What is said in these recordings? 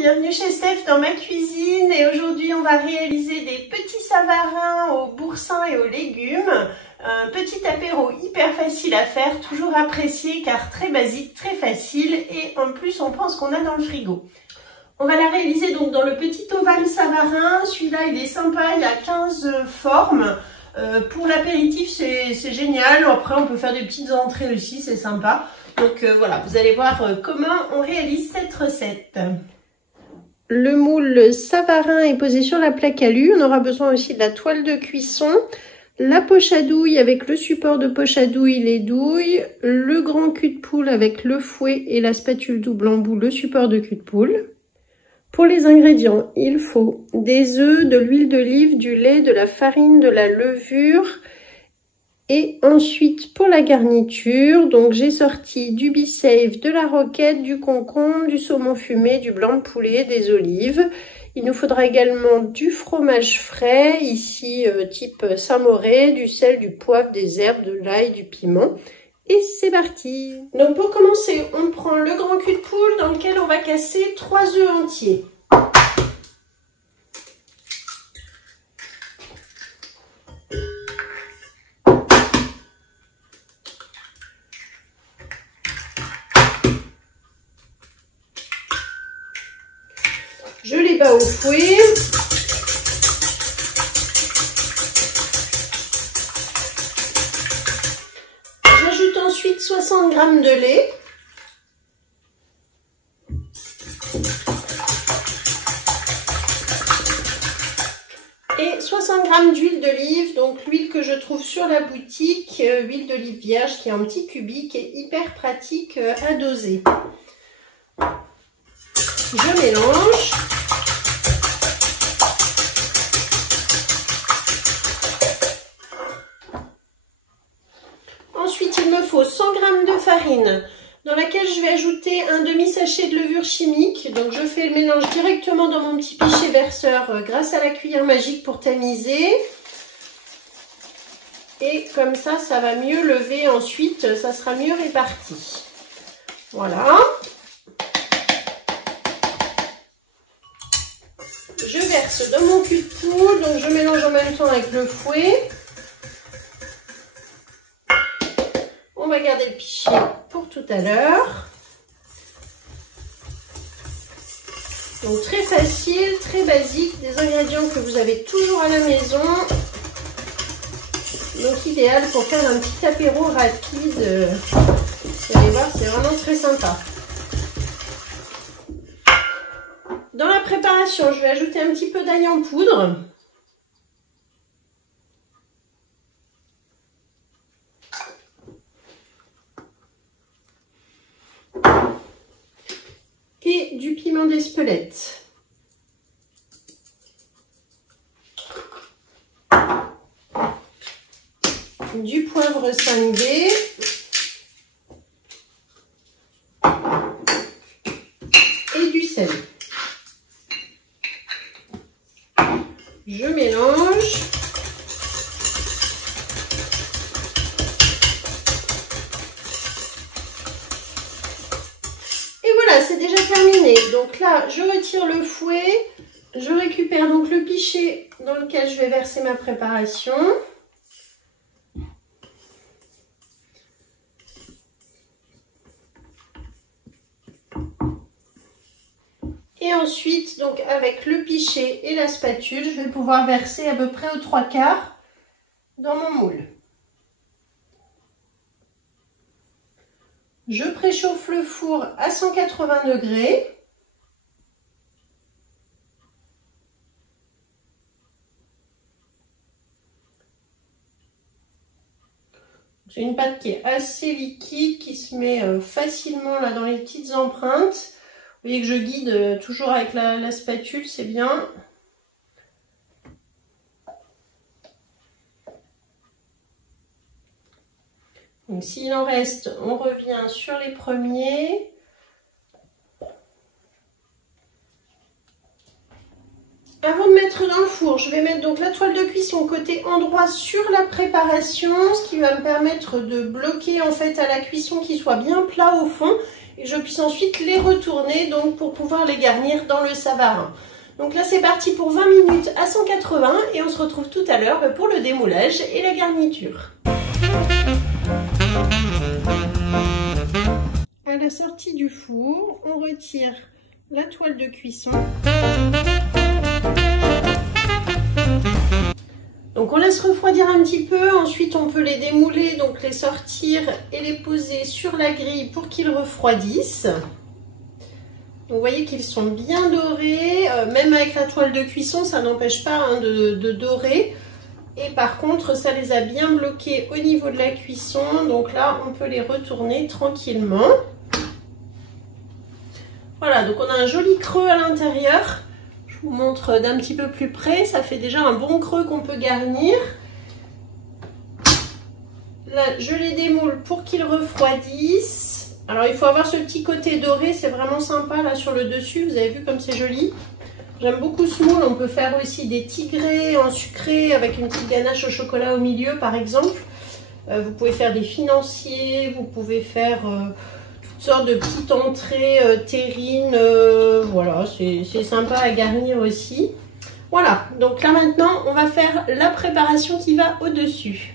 bienvenue chez Steph dans ma cuisine et aujourd'hui on va réaliser des petits savarins au boursin et aux légumes. Un petit apéro hyper facile à faire, toujours apprécié car très basique, très facile et en plus on pense qu'on a dans le frigo. On va la réaliser donc dans le petit ovale savarin, celui-là il est sympa, il y a 15 formes. Pour l'apéritif c'est génial, après on peut faire des petites entrées aussi, c'est sympa. Donc voilà, vous allez voir comment on réalise cette recette. Le moule savarin est posé sur la plaque alu. On aura besoin aussi de la toile de cuisson, la poche à douille avec le support de poche à douille, les douilles, le grand cul de poule avec le fouet et la spatule double embout, le support de cul de poule. Pour les ingrédients, il faut des œufs, de l'huile d'olive, du lait, de la farine, de la levure. Et ensuite, pour la garniture, donc j'ai sorti du bisaïve, de la roquette, du concombre, du saumon fumé, du blanc de poulet, des olives. Il nous faudra également du fromage frais, ici type Saint-Moré, du sel, du poivre, des herbes, de l'ail, du piment. Et c'est parti! Donc pour commencer, on prend le grand cul de poule dans lequel on va casser 3 œufs entiers. Je les bats au fouet. J'ajoute ensuite 60 g de lait. Et 60 g d'huile d'olive, donc l'huile que je trouve sur la boutique, huile d'olive vierge qui est en petit cubique et hyper pratique à doser. Je mélange. Ensuite, il me faut 100 g de farine dans laquelle je vais ajouter un demi-sachet de levure chimique. Donc, je fais le mélange directement dans mon petit pichet verseur grâce à la cuillère magique pour tamiser. Et comme ça va mieux lever ensuite, ça sera mieux réparti. Voilà. Je verse dans mon cul de poule, donc je mélange en même temps avec le fouet. On va garder le pichet pour tout à l'heure. Donc très facile, très basique, des ingrédients que vous avez toujours à la maison. Donc idéal pour faire un petit apéro rapide. Vous allez voir, c'est vraiment très sympa. Dans la préparation, je vais ajouter un petit peu d'ail en poudre. Et du piment d'Espelette. Du poivre 5B. Et du sel. Je mélange. Et voilà, c'est déjà terminé. Donc là, je retire le fouet. Je récupère donc le pichet dans lequel je vais verser ma préparation. Et ensuite, donc avec le pichet et la spatule, je vais pouvoir verser à peu près aux 3/4 dans mon moule. Je préchauffe le four à 180 degrés. C'est une pâte qui est assez liquide, qui se met facilement là dans les petites empreintes. Vous voyez que je guide toujours avec la spatule, c'est bien. Donc s'il en reste, on revient sur les premiers. Avant de mettre dans le four, je vais mettre donc la toile de cuisson côté endroit sur la préparation, ce qui va me permettre de bloquer en fait à la cuisson qu'il soit bien plat au fond et je puisse ensuite les retourner donc pour pouvoir les garnir dans le savarin. Donc là c'est parti pour 20 minutes à 180 et on se retrouve tout à l'heure pour le démoulage et la garniture. À la sortie du four, on retire la toile de cuisson. Donc on laisse refroidir un petit peu, ensuite on peut les démouler, donc les sortir et les poser sur la grille pour qu'ils refroidissent. Donc vous voyez qu'ils sont bien dorés, même avec la toile de cuisson ça n'empêche pas hein, de dorer. Et par contre ça les a bien bloqués au niveau de la cuisson, donc là on peut les retourner tranquillement. Voilà, donc on a un joli creux à l'intérieur. Je vous montre d'un petit peu plus près, ça fait déjà un bon creux qu'on peut garnir. Là, je les démoule pour qu'ils refroidissent. Alors, il faut avoir ce petit côté doré, c'est vraiment sympa là sur le dessus. Vous avez vu comme c'est joli. J'aime beaucoup ce moule. On peut faire aussi des tigrés en sucré avec une petite ganache au chocolat au milieu, par exemple. Vous pouvez faire des financiers, vous pouvez faire... sorte de petite entrée terrine, voilà, c'est sympa à garnir aussi. Voilà, donc là maintenant on va faire la préparation qui va au-dessus.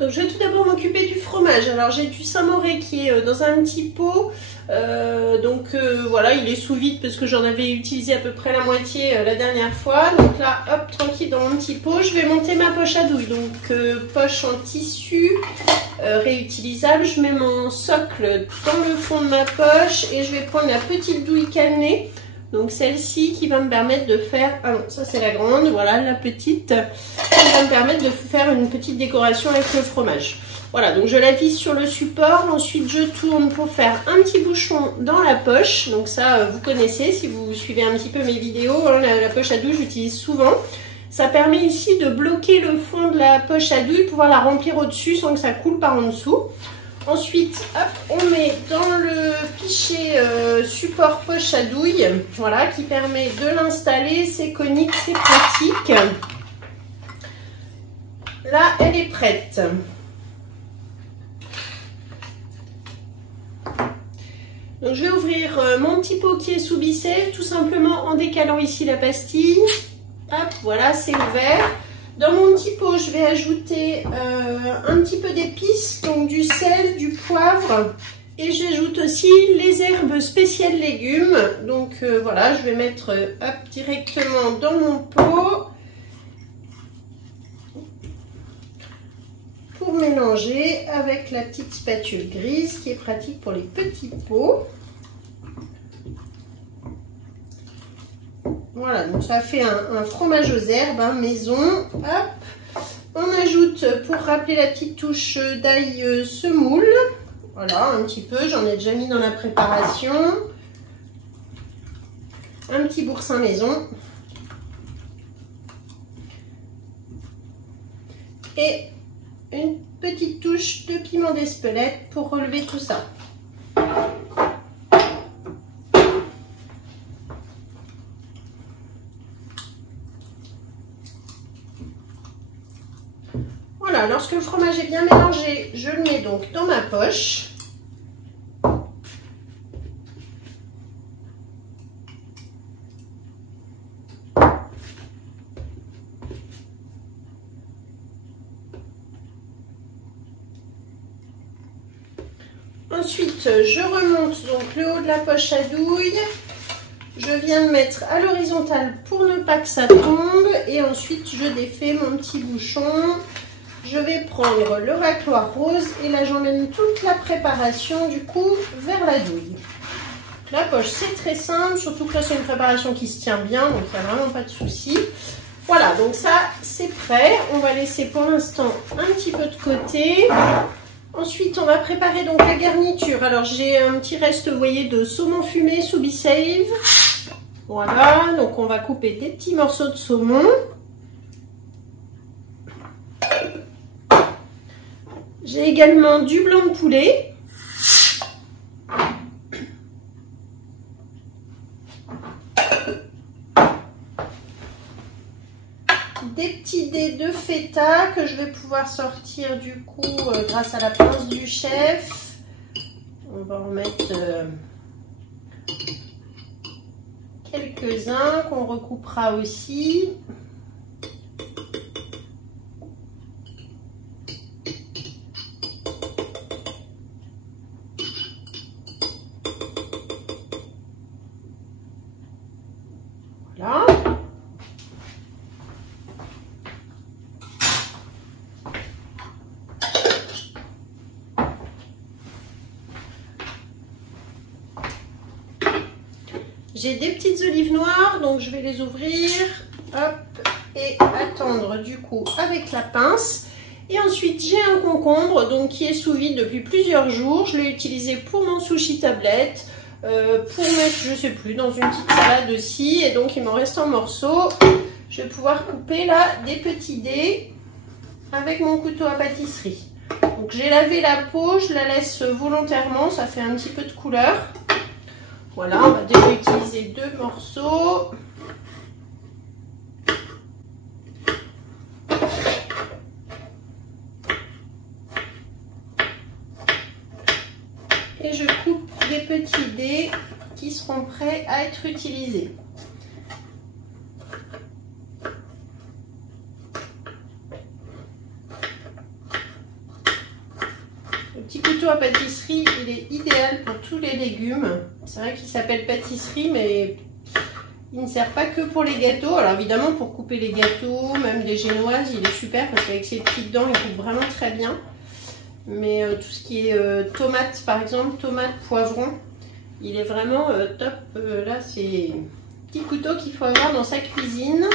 Donc je vais tout d'abord m'occuper du fromage. Alors j'ai du Saint-Mauré qui est dans un petit pot, voilà, il est sous vide parce que j'en avais utilisé à peu près la moitié la dernière fois. Donc là, hop, tranquille dans mon petit pot, je vais monter ma poche à douille. Donc poche en tissu réutilisable. Je mets mon socle dans le fond de ma poche et je vais prendre la petite douille cannelée. Donc celle-ci qui va me permettre de faire, ah non, ça c'est la grande, voilà la petite, qui va me permettre de faire une petite décoration avec le fromage. Voilà, donc je la visse sur le support, ensuite je tourne pour faire un petit bouchon dans la poche. Donc ça, vous connaissez, si vous suivez un petit peu mes vidéos, hein, la poche à douille, j'utilise souvent. Ça permet ici de bloquer le fond de la poche à douille, pouvoir la remplir au-dessus sans que ça coule par en dessous. Ensuite, hop, on met dans le pichet support poche à douille, voilà, qui permet de l'installer. C'est conique, c'est pratique. Là, elle est prête. Donc, je vais ouvrir mon petit pot qui est sous bissel, tout simplement en décalant ici la pastille. Hop, voilà, c'est ouvert. Dans mon petit pot, je vais ajouter un petit peu d'épices, donc du sel, du poivre. Et j'ajoute aussi les herbes spéciales légumes. Donc voilà, je vais mettre hop, directement dans mon pot. Pour mélanger avec la petite spatule grise qui est pratique pour les petits pots. Voilà, donc ça fait un fromage aux herbes, hein, maison. Hop. On ajoute, pour rappeler la petite touche d'ail, semoule. Voilà, un petit peu, j'en ai déjà mis dans la préparation. Un petit boursin maison. Et une petite touche de piment d'Espelette pour relever tout ça. Voilà, lorsque le fromage est bien mélangé, je le mets donc dans ma poche. Ensuite, je remonte donc le haut de la poche à douille. Je viens de mettre à l'horizontale pour ne pas que ça tombe. Et ensuite, je défais mon petit bouchon. Je vais prendre le racloir rose et là j'emmène toute la préparation du coup vers la douille. La poche c'est très simple, surtout que là c'est une préparation qui se tient bien, donc il n'y a vraiment pas de souci. Voilà, donc ça c'est prêt. On va laisser pour l'instant un petit peu de côté. Ensuite on va préparer donc la garniture. Alors j'ai un petit reste, vous voyez, de saumon fumé sous Be-Save. Voilà, donc on va couper des petits morceaux de saumon. J'ai également du blanc de poulet. Des petits dés de feta que je vais pouvoir sortir du coup grâce à la pince du chef. On va en mettre quelques-uns qu'on recoupera aussi. Voilà. J'ai des petites olives noires, donc je vais les ouvrir, hop, et attendre du coup avec la pince. Et ensuite j'ai un concombre donc qui est sous vide depuis plusieurs jours. Je l'ai utilisé pour mon sushi tablette, pour mettre, je sais plus, dans une petite salade aussi. Et donc il m'en reste en morceaux. Je vais pouvoir couper là des petits dés avec mon couteau à pâtisserie. Donc j'ai lavé la peau, je la laisse volontairement, ça fait un petit peu de couleur. Voilà, on va déjà utiliser 2 morceaux. Et je coupe des petits dés qui seront prêts à être utilisés. Le petit couteau à pâtisserie, il est idéal pour tous les légumes. C'est vrai qu'il s'appelle pâtisserie, mais il ne sert pas que pour les gâteaux. Alors évidemment, pour couper les gâteaux, même des génoises, il est super parce qu'avec ses petites dents, il coupe vraiment très bien. Mais tout ce qui est tomates, par exemple, tomates, poivrons, il est vraiment top. Là, c'est un petit couteau qu'il faut avoir dans sa cuisine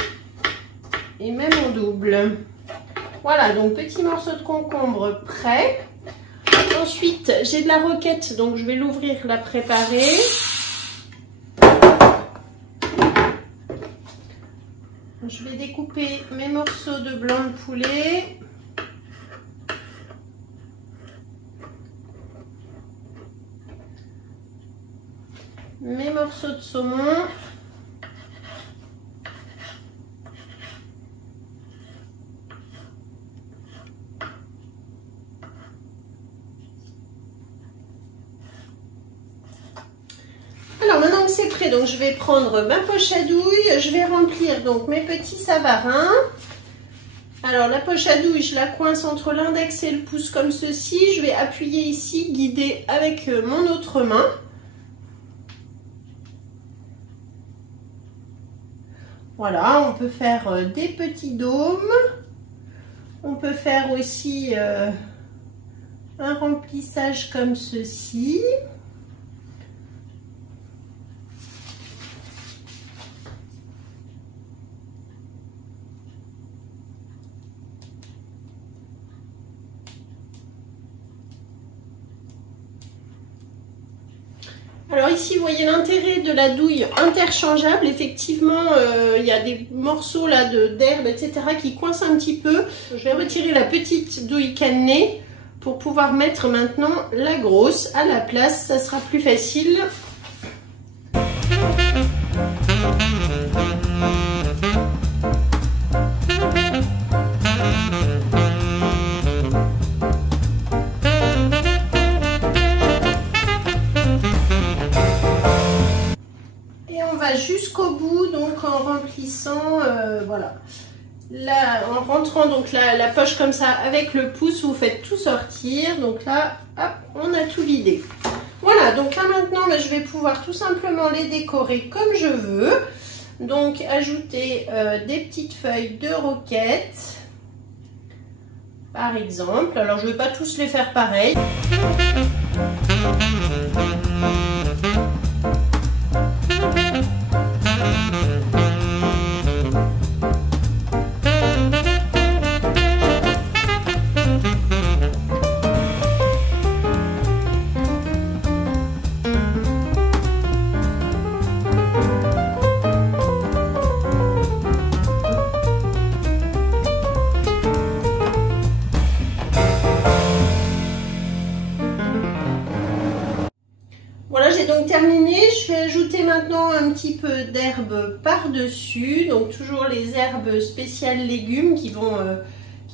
et même en double. Voilà, donc petit morceau de concombre prêt. Ensuite, j'ai de la roquette, donc je vais l'ouvrir, la préparer. Je vais découper mes morceaux de blanc de poulet. Mes morceaux de saumon. Alors maintenant que c'est prêt, donc je vais prendre ma poche à douille, je vais remplir donc mes petits savarins. Alors la poche à douille, je la coince entre l'index et le pouce comme ceci. Je vais appuyer ici, guider avec mon autre main. Voilà, on peut faire des petits dômes. On peut faire aussi un remplissage comme ceci. Alors ici, vous voyez l'intérêt de la douille interchangeable. Effectivement, il y a des morceaux là d'herbe, etc. qui coincent un petit peu. Je vais retirer la petite douille cannelée pour pouvoir mettre maintenant la grosse à la place. Ça sera plus facile. Jusqu'au bout, donc en remplissant, voilà, là, en rentrant donc la poche comme ça avec le pouce, vous faites tout sortir. Donc là, hop, on a tout vidé. Voilà, donc là maintenant, je vais pouvoir tout simplement les décorer comme je veux. Donc ajouter des petites feuilles de roquette, par exemple. Alors je ne vais pas tous les faire pareil. Voilà, j'ai donc terminé. Je vais ajouter maintenant un petit peu d'herbe par-dessus. Donc toujours les herbes spéciales légumes qui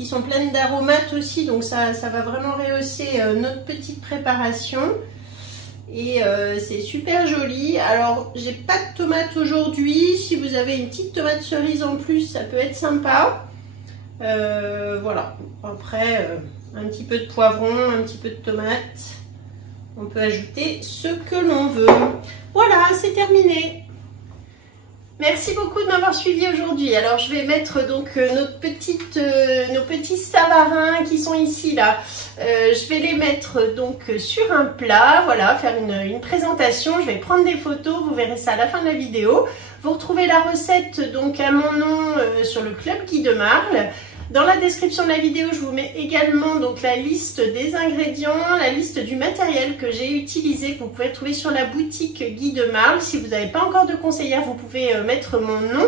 sont pleines d'aromates aussi. Donc ça va vraiment rehausser notre petite préparation. et c'est super joli. Alors j'ai pas de tomates aujourd'hui, si vous avez une petite tomate cerise en plus ça peut être sympa. Voilà, après un petit peu de poivron, un petit peu de tomate, on peut ajouter ce que l'on veut. Voilà, c'est terminé. Merci beaucoup de m'avoir suivi aujourd'hui. Alors je vais mettre donc nos petits savarins qui sont ici là. Je vais les mettre donc sur un plat, voilà, faire une présentation. Je vais prendre des photos, vous verrez ça à la fin de la vidéo. Vous retrouvez la recette donc à mon nom sur le Club Guy de Marle. Dans la description de la vidéo, je vous mets également donc la liste des ingrédients, la liste du matériel que j'ai utilisé, que vous pouvez trouver sur la boutique Guy de Marle. Si vous n'avez pas encore de conseillère, vous pouvez mettre mon nom.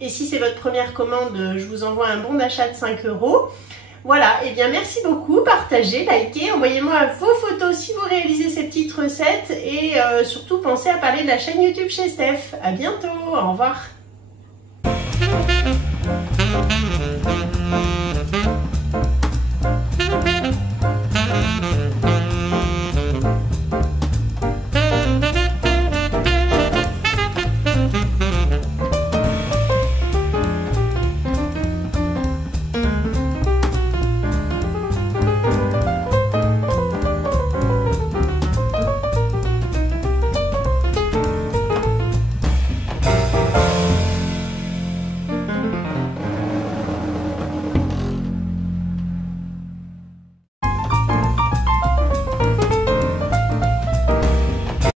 Et si c'est votre première commande, je vous envoie un bon d'achat de 5 €. Voilà, et bien merci beaucoup, partagez, likez, envoyez-moi vos photos si vous réalisez ces petites recettes. Et surtout, pensez à parler de la chaîne YouTube chez Steph. À bientôt, au revoir.